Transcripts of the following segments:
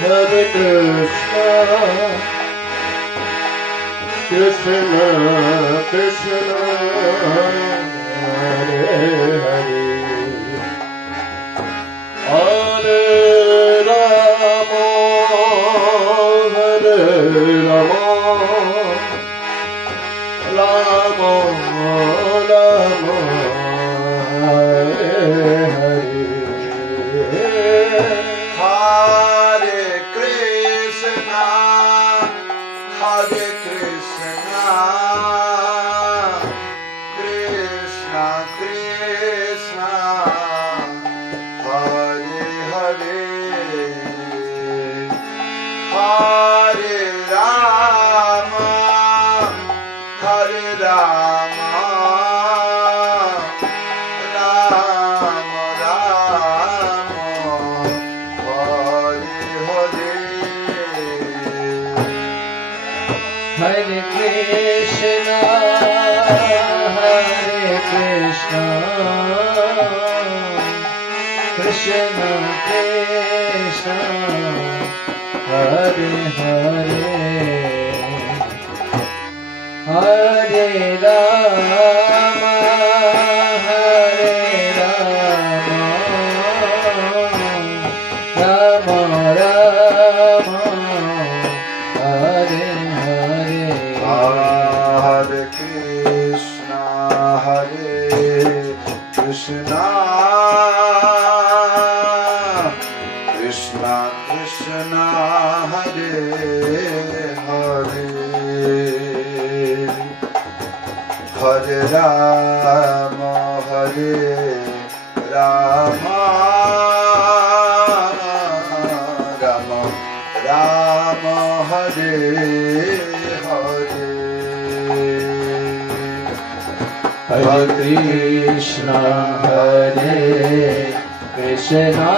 Hare Krishna, Krishna Krishna, Hare Hare, Hare Rama, Hare Rama, Rama Rama, Hare Hare. Hare Krishna, Hare Krishna, Krishna Krishna, Hare Hare, Hare Rama, Hare Rama, Rama Rama, Hare Hare. Hare Krishna, Krishna Krishna, Hare Hare, Hare Rama, Hare Rama, Rama Rama, Hare Hare. Hare Krishna, Hare Krishna,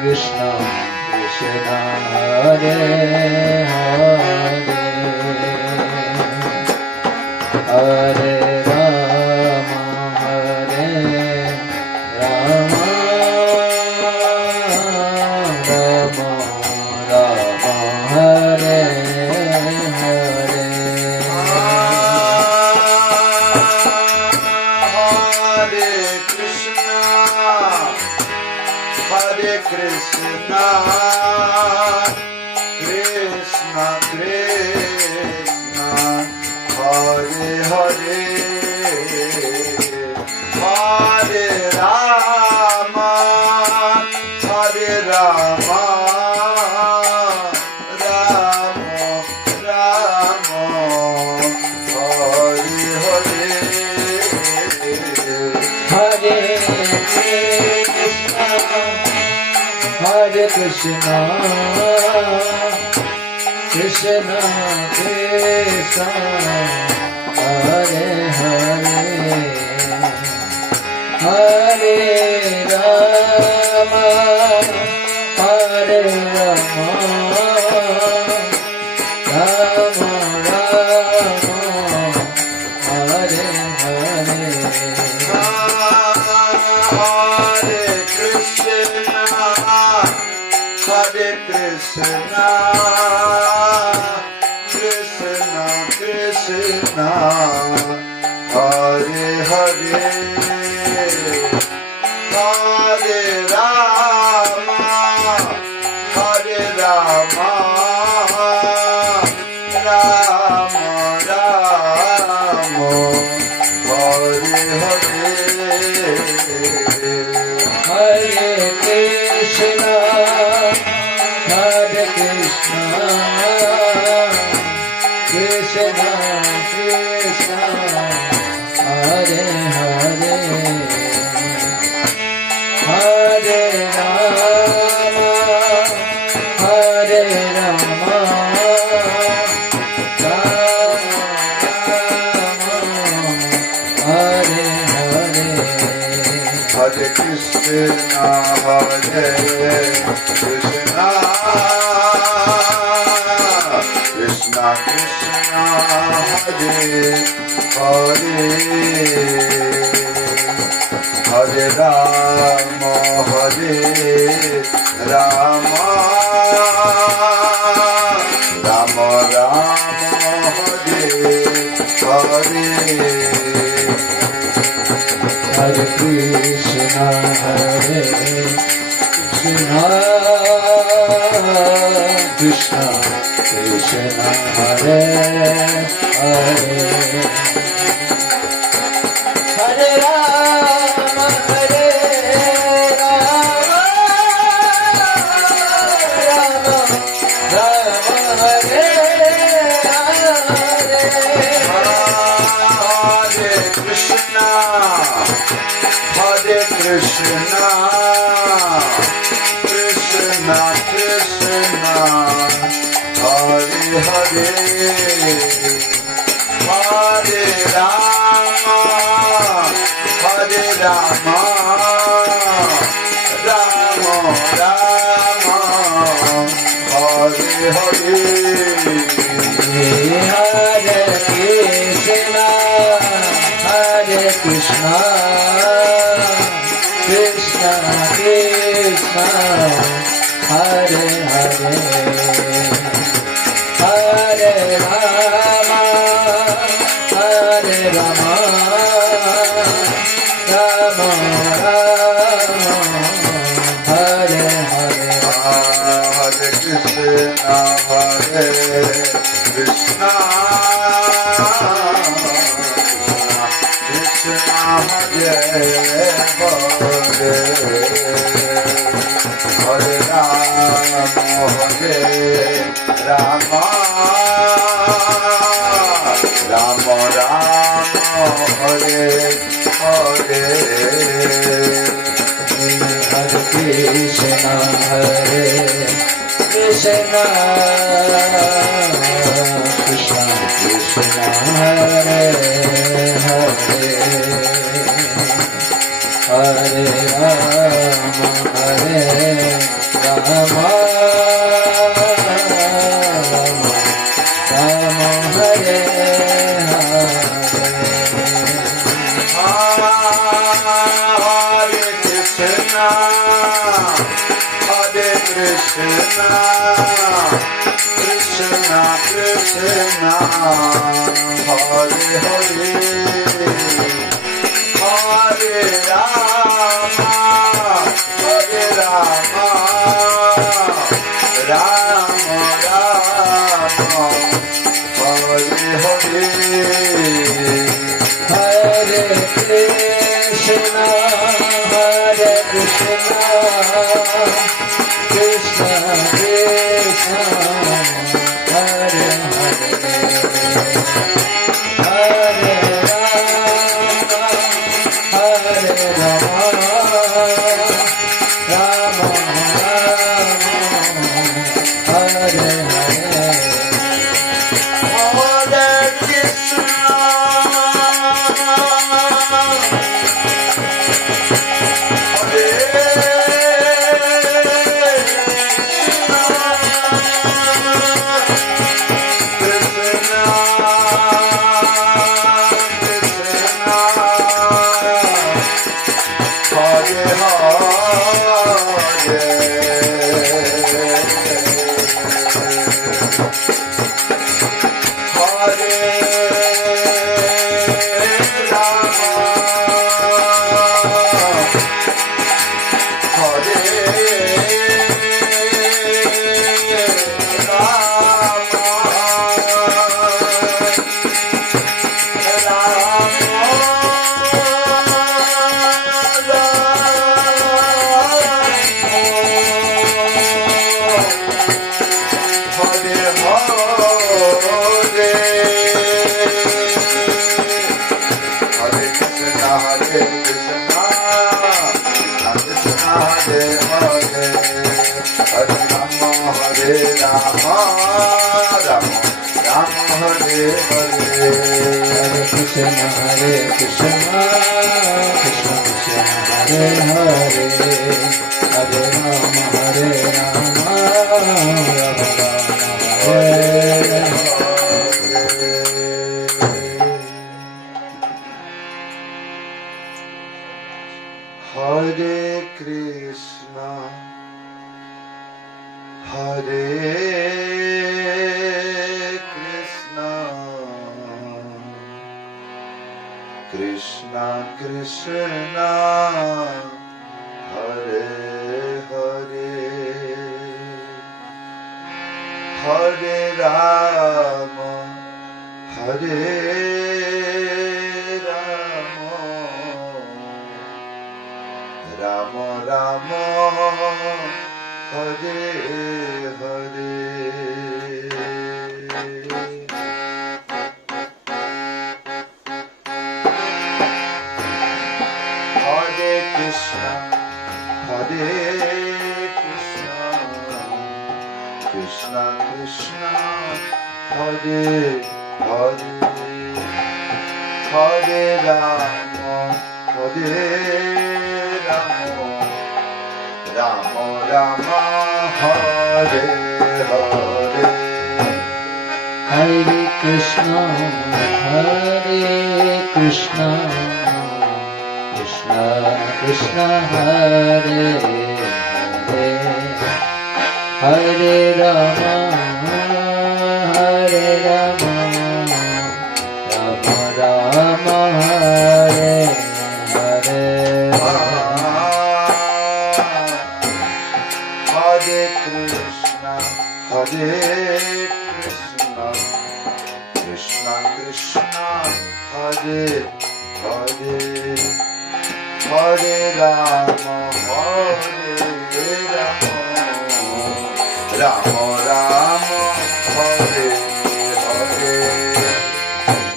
Krishna Krishna, Hare Hare, Hare Rama, Hare Rama, Rama Rama, Hare Hare. Hare Krishna, Hare Krishna, Krishna Krishna, Hare Hare, Hare Rama, Hare Rama, Rama Rama, Hare Hare. Hare Krishna, Hare Krishna, Krishna Krishna, Hare Hare, Hare Rama, Hare Rama, Rama Rama, Hare Hare. Hare Krishna, Hare Krishna, Krishna Krishna, Hare Hare, Hare Rama, Hare Rama, Rama Rama, Hare Hare. Hare Krishna, Hare Krishna, Krishna Krishna, Hare Hare, Hare Rama, Hare Rama, Rama Rama, Hare Hare. Hare Krishna, Hare Krishna, Krishna Krishna, Hare Hare, Hare Rama, Hare Rama, Rama Rama, Hare Hare. Hare Krishna, Hare Krishna, Krishna Krishna, Hare Hare, Hare Rama, Hare Rama, Rama Rama, Hare Hare. Hare Krishna, Krishna Krishna, Hare Hare, Hare Rama, Hare Rama, Rama Rama, Hare Hare. Hare Krishna, Hare Krishna, Krishna Krishna, Hare Hare, Hare Rama, Hare Rama, Rama Rama, Hare Hare. Hare Krishna, Hare Krishna, Krishna Krishna, Hare Hare, Hare Rama, Hare Rama, Rama Rama, Hare Hare. Hare Krishna, Hare Krishna, Krishna Hare Hare, Hare Rama, Hare Rama, Rama Rama, Hare Hare. Hare Krishna, Hare Krishna, Krishna Krishna, Hare Hare, Hare Rama, Hare Rama, Rama Rama, Hare Hare Krishna, Hare Krishna, Krishna Krishna, Hare Hare, Hare Rama, Hare Rama, Rama Rama, Hare Hare. Hare Krishna, Hare Krishna, Krishna Krishna, Hare Hare, Hare Rama, Hare Rama, Rama Rama, Hare Hare. Krishna, Hare Krishna, Krishna Krishna, Hare Hare, Hare Rama, Hare Rama, Rama Rama, Hare Hare. Hare Krishna, Hare Krishna, Krishna Krishna, Hare Hare, Hare Rama, Hare Rama, Rama Rama, Hare Hare. Hare Krishna, Hare Krishna, Krishna Krishna, Hare Hare, Hare Rama, Hare Rama, Rama Rama, Hare Hare. Hare Krishna, Hare Krishna, Krishna Krishna, Hare Hare, Hare Rama, Hare Rama, Rama Rama, Hare Hare. Hare Krishna, Hare Krishna, Krishna Krishna, Hare Hare, Hare Rama, Hare Rama, Rama Rama, Hare Hare.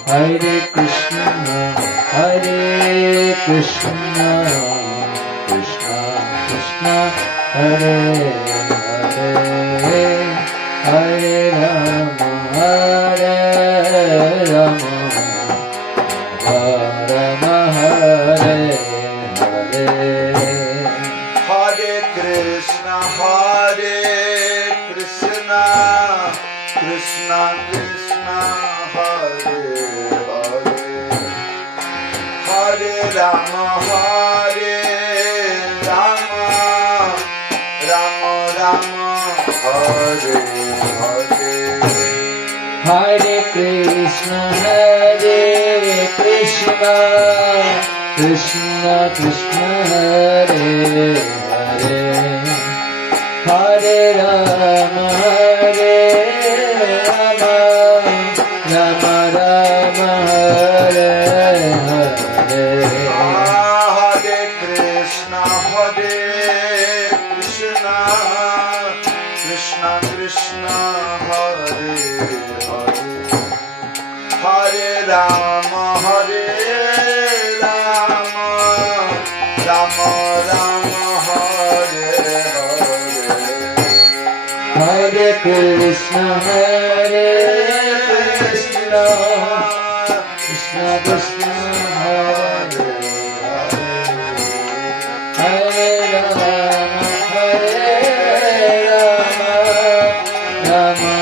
Hare Krishna, Hare Krishna, Krishna Krishna, Hare Hare, Hare Rama, Hare Rama, Rama Rama, Hare Hare. Hare Krishna, Hare Krishna, Krishna Krishna, Hare Hare, Hare Rama, Hare Rama, Rama Rama, Hare Hare. Hare Krishna, Hare Krishna, Krishna Krishna, Hare Hare, Hare Rama, Hare Rama, Rama Rama, Hare Hare. Hare Krishna, Hare Krishna, Krishna Krishna, Hare Hare, Hare Rama, Hare Rama, Rama Rama, Hare Hare. Hare Krishna, Hare Krishna, Krishna Krishna, Hare Hare, Hare Rama, Hare Rama, Rama Rama, Hare Hare. Hare Krishna, Krishna Krishna, Hare Hare, Hare Rama, Hare Rama,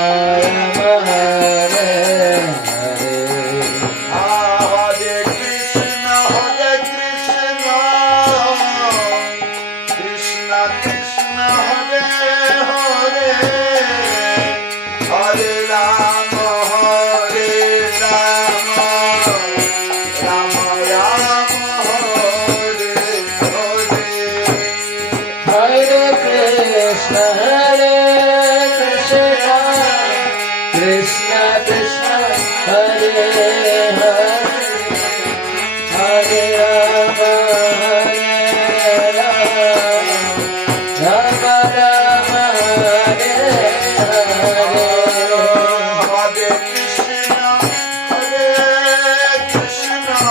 Rama Rama, Hare Hare. Hare Krishna, Hare Krishna, Krishna Krishna, Hare Hare, Hare Rama, Hare Rama, Rama Rama, Hare Hare. Hare Krishna, Hare Krishna,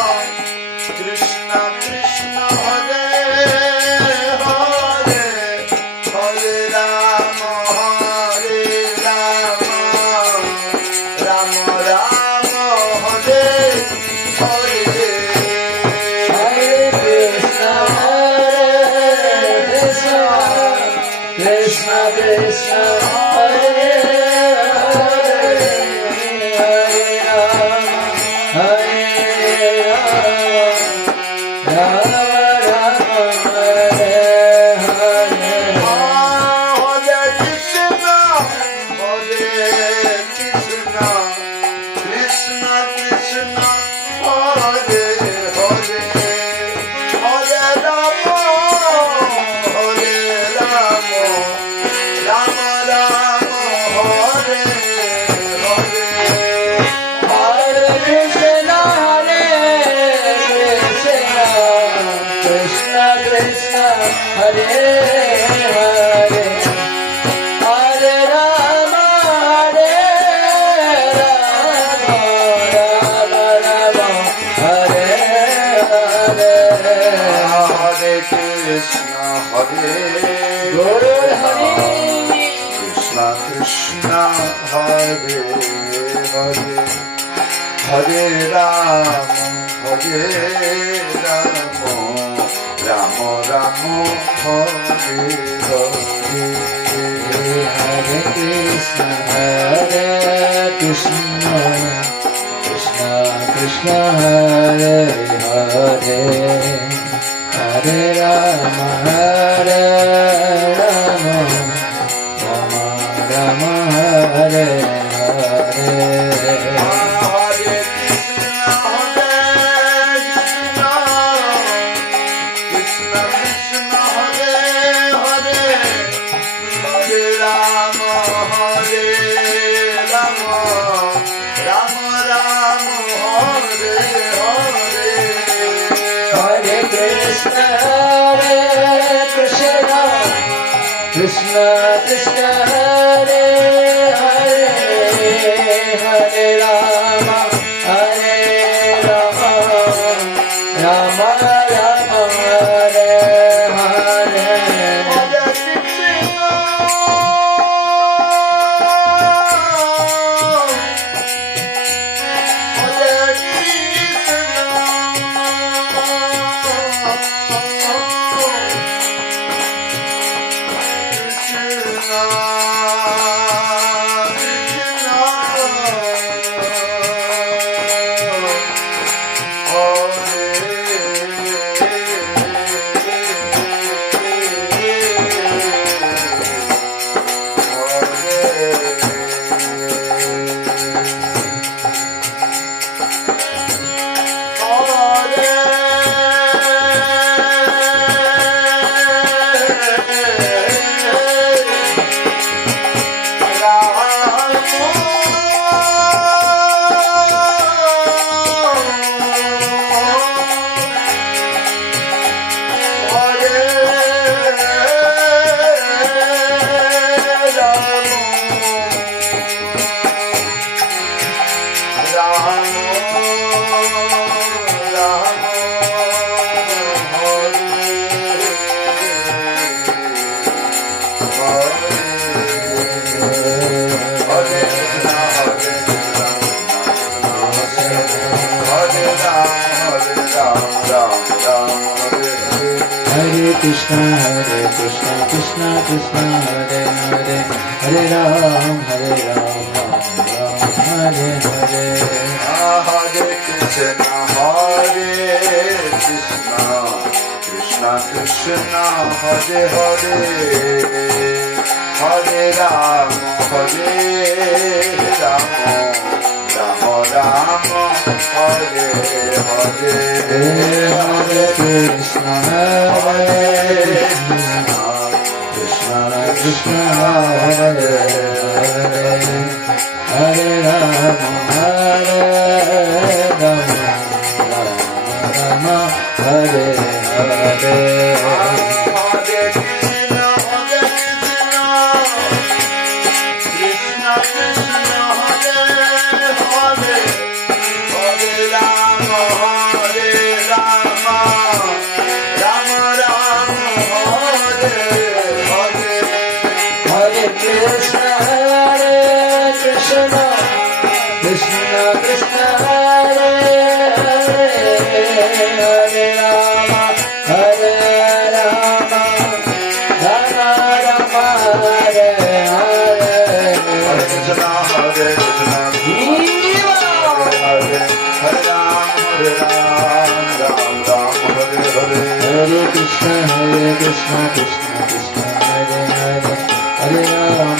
Krishna Krishna, Hare Hare, Hare Rama, Hare Rama, Rama Rama, Hare Hare. Hare Krishna, Hare Krishna, Krishna Krishna, Hare Hare, Hare Rama, Hare Rama, Rama Rama, Krishna Hare Hare Hare Rama Rama Rama Hare Hare Hare Krishna Hare Guru Hare Krishna Krishna Hare Hare Hare Rama Rama Rama Hare Hare Hare Krishna Krishna Krishna Hare Hare Hare Rama Rama Rama Hare Hare Hare Krishna Krishna Krishna Hare Hare Hare Rama Rama Rama Hare Hare Hare Krishna Krishna Krishna Hare Hare Hare Rama Rama Rama Hare Hare Hare Krishna Krishna Krishna Krishna Hare Hare Hare Ram Hare Hare Hare Hare Krishna Krishna Krishna Hare Hare Hare Rama Rama Rama Hare Hare Hare Krishna Krishna Krishna Hare Hare Hare Rama Rama Hare Hare Hare Krishna Krishna Krishna Hare Hare Hare Rama Rama Rama Hare Hare Hare Krishna Krishna Krishna Hare Hare Hare Rama Rama Rama Hare Hare Krishna Hare Krishna Hare Ram Hare Hare Hare Krishna Krishna Hare Hare Hare Rama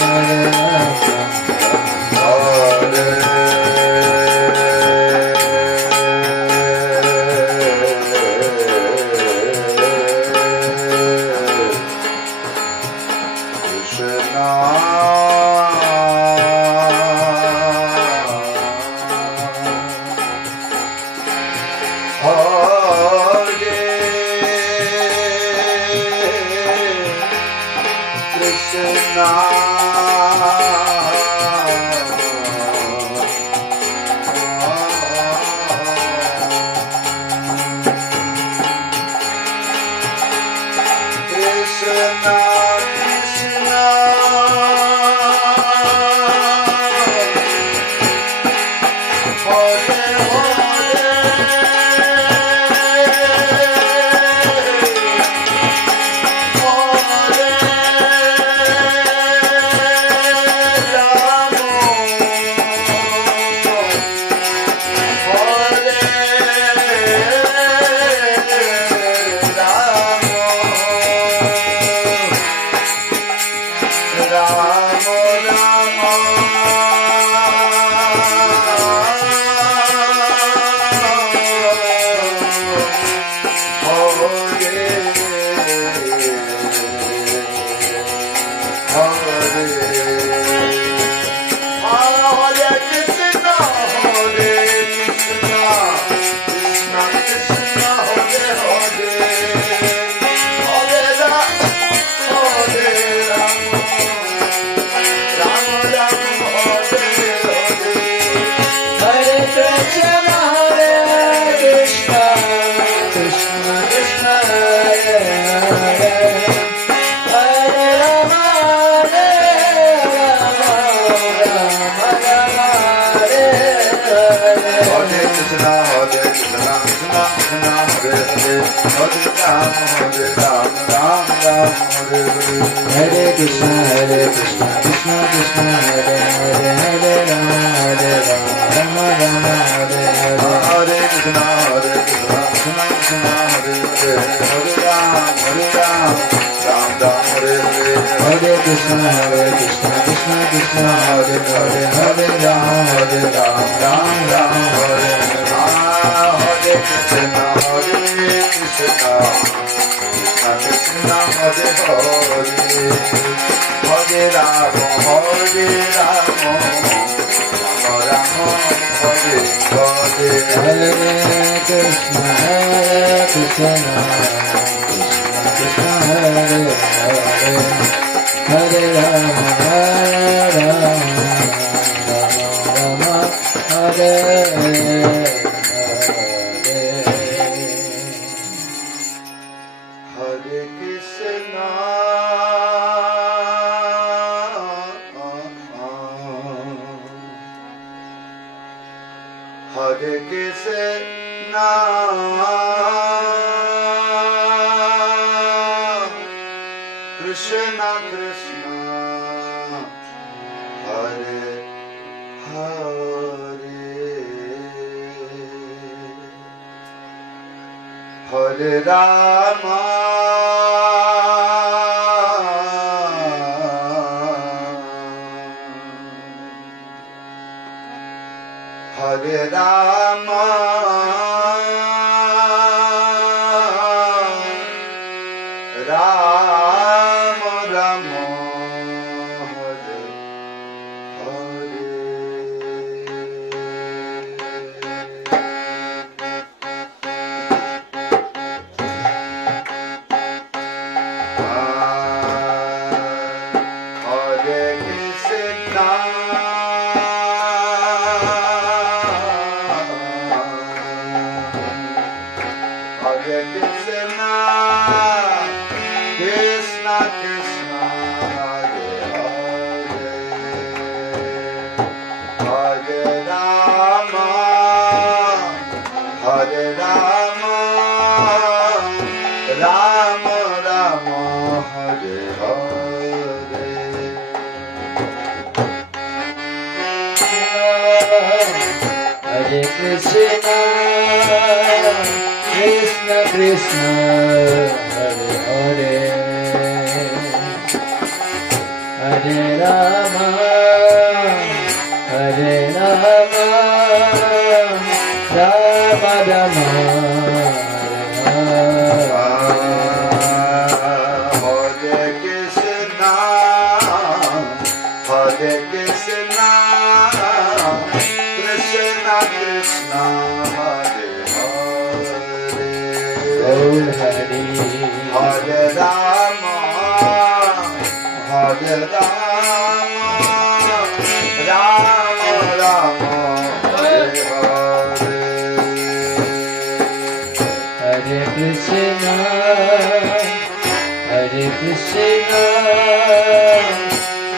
Hare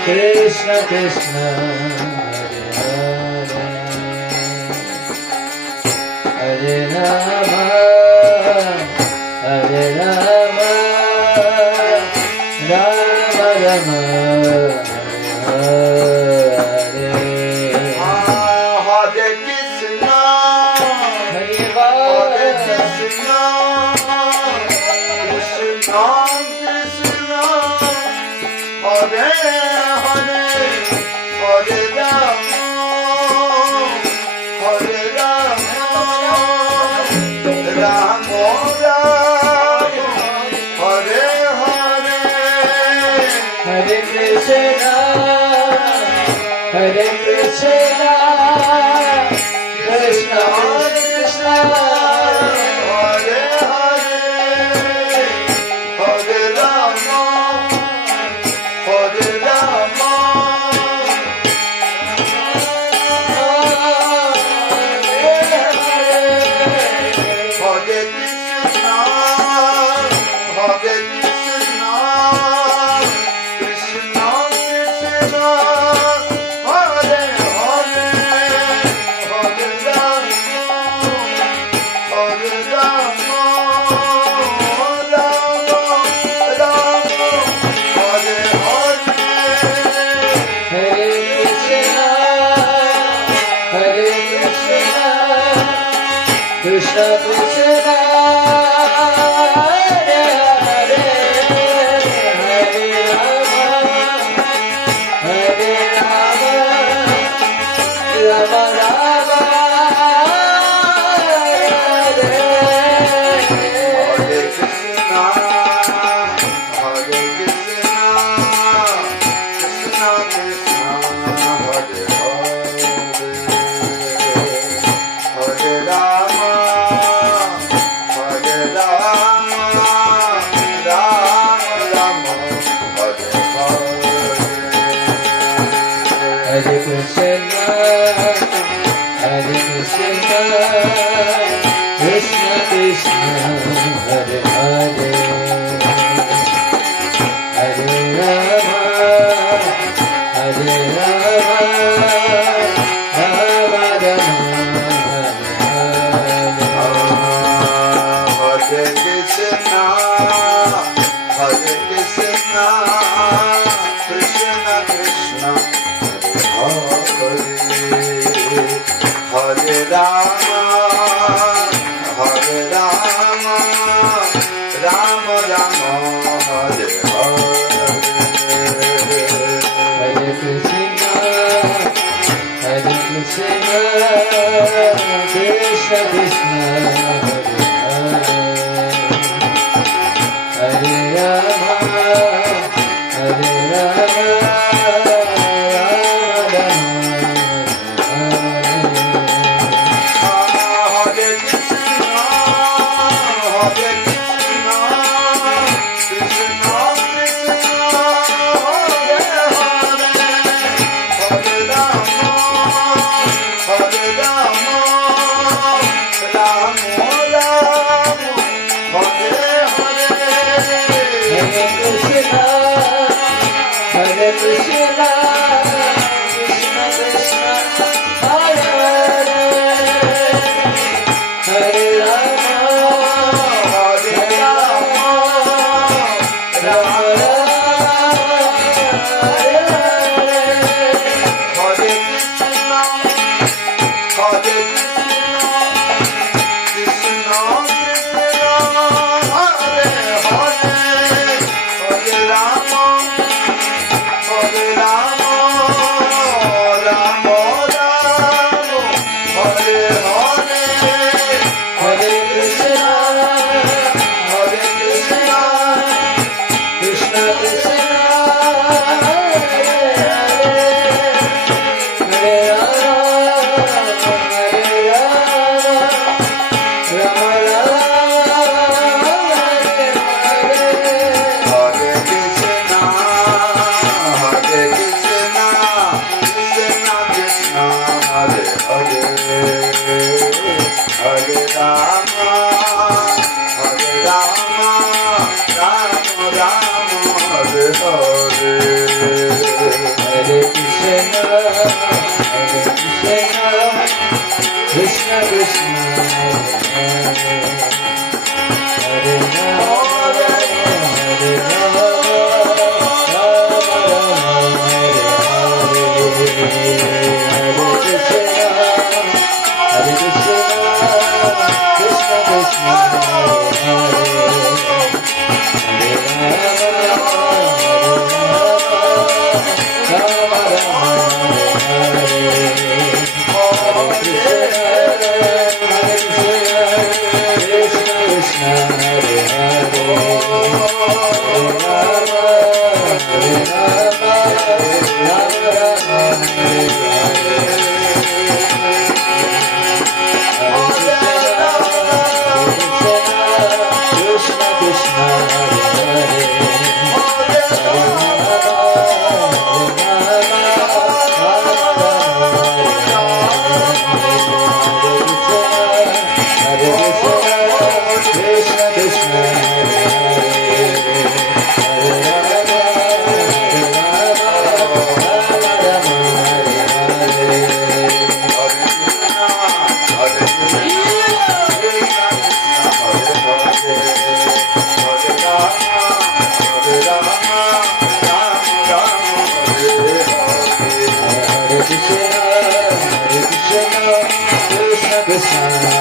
Krishna Krishna Hare Rama Hare Rama Rama Rama Hare Hare Krishna Hare Hare Krishna Krishna Krishna Hare Hare Hare Rama Hare Rama Rama Rama Hare Hare Hare Krishna Hare Krishna Krishna Krishna Hare Hare Hare Rama Hare Rama Hare Krishna Hare Krishna Krishna Krishna Hare Hare Hare Rama Hare Rama Rama Rama Hare Hare Hare Krishna Hare Krishna Krishna Krishna Hare Hare Hare Rama Hare Rama Rama Rama Hare Hare Krishna, Hare Krishna, Krishna Krishna, Hare Hare, Hare Rama, Hare Rama, Rama Rama, Hare Hare. Hare Krishna, Hare Krishna, Krishna Krishna, Hare Hare, Hare Rama, Hare Rama, Rama Rama, Hare Hare Krishna, Hare Krishna, Krishna Krishna, Hare Hare Rama, Hare Rama, Rama Rama, Hare Hare. Hare Krishna, Hare Krishna, Krishna Krishna, Hare Hare, Hare Rama, Hare Rama, Hare Krishna, Hare Krishna, Krishna Krishna, Hare Hare, Hare Rama, Hare Rama, Rama Rama, Hare Hare. Hare Krishna, Hare Krishna, Krishna Krishna, Hare Hare, Hare Rama, Hare Rama, Rama Rama, Hare Hare. Hare Krishna, Hare Krishna, Krishna Krishna, Hare Hare, Hare Rama, Hare Rama, Rama Rama, Hare Hare, Hare Krishna, Hare Krishna, Krishna Krishna, Hare Hare, Hare Rama, Hare Rama, Rama Rama, Hare Hare. Hare Krishna, Krishna Krishna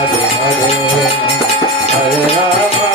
Hare Hare Hare Rama